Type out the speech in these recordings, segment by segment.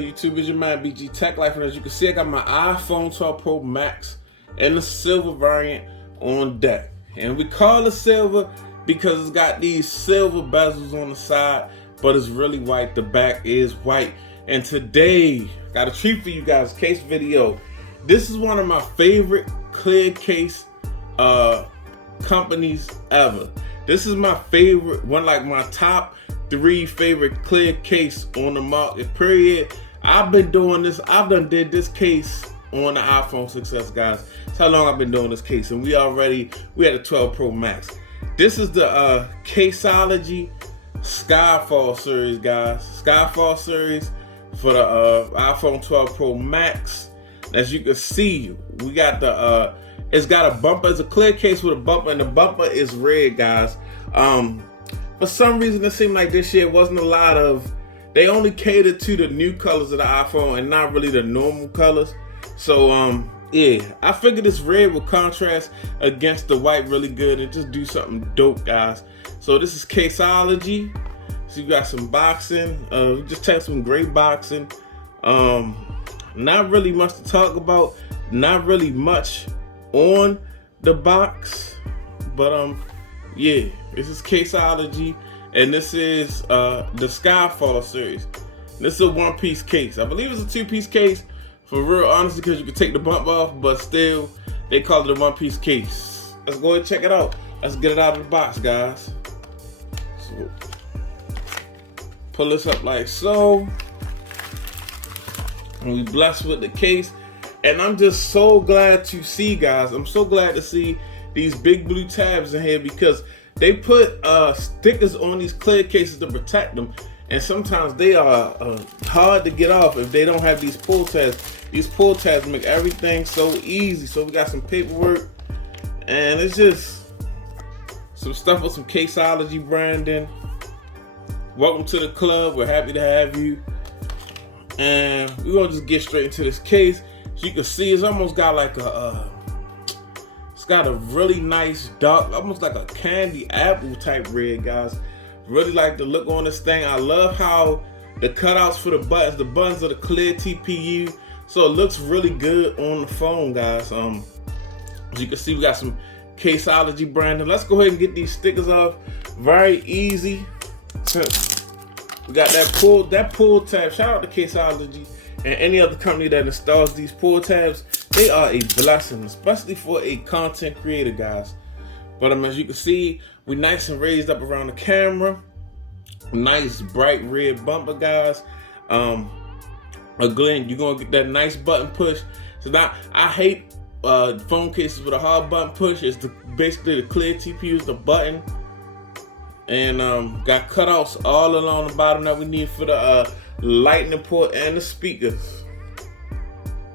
good, YouTube? It's your man BG Tech Life, and as you can see, I got my iPhone 12 Pro Max in the silver variant on deck. And we call it silver because it's got these silver bezels on the side, but it's really white. The back is white. And today, got a treat for you guys, case video. This is one of my favorite clear case companies ever. This is my favorite one, like my top 3 favorite clear case on the market, period. I've been doing this, did this case on the iPhone 6s, guys. That's how long I've been doing this case, and we had a 12 Pro Max. This is the Caseology Skyfall series, guys. Skyfall series for the iPhone 12 Pro Max. As you can see, we got the it's got a bumper. It's a clear case with a bumper, and the bumper is red, guys. For some reason, it seemed like this year wasn't a lot of, they only catered to the new colors of the iPhone and not really the normal colors. So yeah, I figured this red would contrast against the white really good and just do something dope, guys. So this is Caseology. So you got some boxing. We just had some great boxing. Not really much to talk about. Not really much on the box, but yeah, this is Caseology, and this is the Skyfall series. This is a one-piece case. I believe it's a two-piece case, for real, honestly, because you can take the bump off, but still, they call it a one-piece case. Let's go ahead and check it out. Let's get it out of the box, guys. So, pull this up like so. And we blessed with the case. And I'm just so glad to see, guys. I'm so glad to see these big blue tabs in here, because they put stickers on these clear cases to protect them. And sometimes they are hard to get off if they don't have these pull tabs. These pull tabs make everything so easy. So we got some paperwork, and it's just some stuff with some Caseology branding. Welcome to the club. We're happy to have you. And we're gonna just get straight into this case. As you can see, it's almost got like it's got a really nice dark, almost like a candy apple type red, guys. Really like the look on this thing. I love how the cutouts for the buttons are the clear TPU, so it looks really good on the phone, guys. As you can see, we got some Caseology branding. Let's go ahead and get these stickers off. Very easy. We got that pull tab. Shout out to Caseology and any other company that installs these pull tabs. They are a blessing, especially for a content creator, guys. But as you can see, we nice and raised up around the camera. Nice bright red bumper, guys. Again, you're gonna get that nice button push. So now, I hate phone cases with a hard button push. It's basically the clear TPU is the button. And got cutouts all along the bottom that we need for the lightning port and the speakers.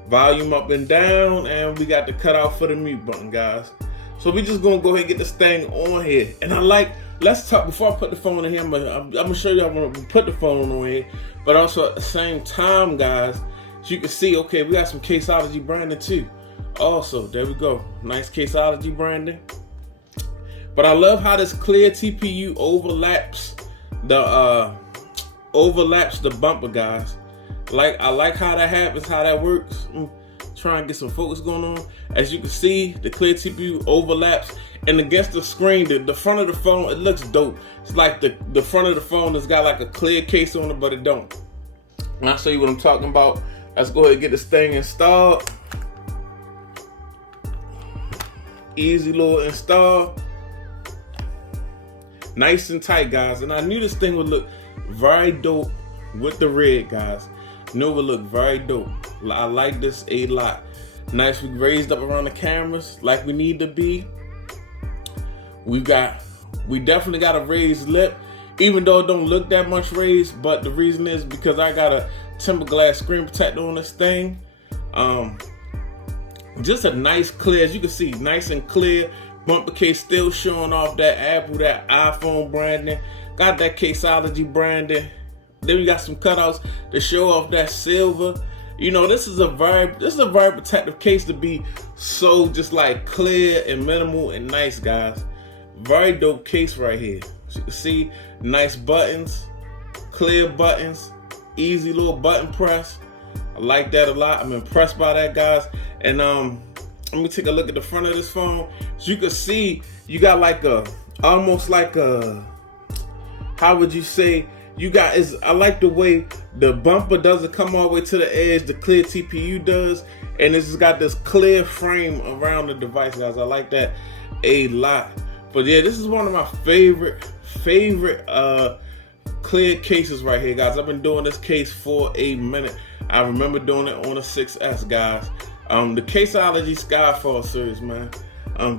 Volume up and down, and we got the cutout for the mute button, guys. So we just gonna go ahead and get this thing on here. And let's talk, before I put the phone in here, I'm gonna show you how I'm gonna put the phone on here. But also at the same time, guys, as you can see, okay, we got some Caseology branding too. Also, there we go, nice Caseology branding. But I love how this clear TPU overlaps the bumper, guys. I like how that happens, how that works. Trying to get some focus going on. As you can see, the clear TPU overlaps, and against the screen, the front of the phone, it looks dope. It's like the front of the phone has got like a clear case on it, but it don't. And I'll show you what I'm talking about. Let's go ahead and get this thing installed. Easy little install. Nice and tight, guys. And I knew this thing would look very dope with the red, guys. Knew it would look very dope. I like this a lot. Nice, we raised up around the cameras like we need to be. We definitely got a raised lip, even though it don't look that much raised, but the reason is because I got a tempered glass screen protector on this thing. Just a nice clear, as you can see, nice and clear. Bumper case still showing off that Apple, that iPhone branding. Got that Caseology branding. Then we got some cutouts to show off that silver. You know, this is a very protective case to be so just like clear and minimal and nice, guys. Very dope case right here. As you can see, nice buttons, clear buttons, easy little button press. I like that a lot. I'm impressed by that, guys. And let me take a look at the front of this phone. So you can see you got like almost like a, how would you say, you got is, I like the way the bumper doesn't come all the way to the edge, the clear TPU does, and it's just got this clear frame around the device, guys. I like that a lot. But yeah, this is one of my favorite clear cases right here, guys. I've been doing this case for a minute. I remember doing it on a 6S, guys. The Caseology Skyfall series, man.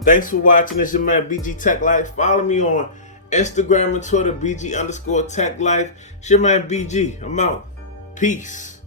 Thanks for watching. This your man BG Tech Life. Follow me on Instagram and Twitter, BG_Tech Life. It's your man BG. I'm out. Peace.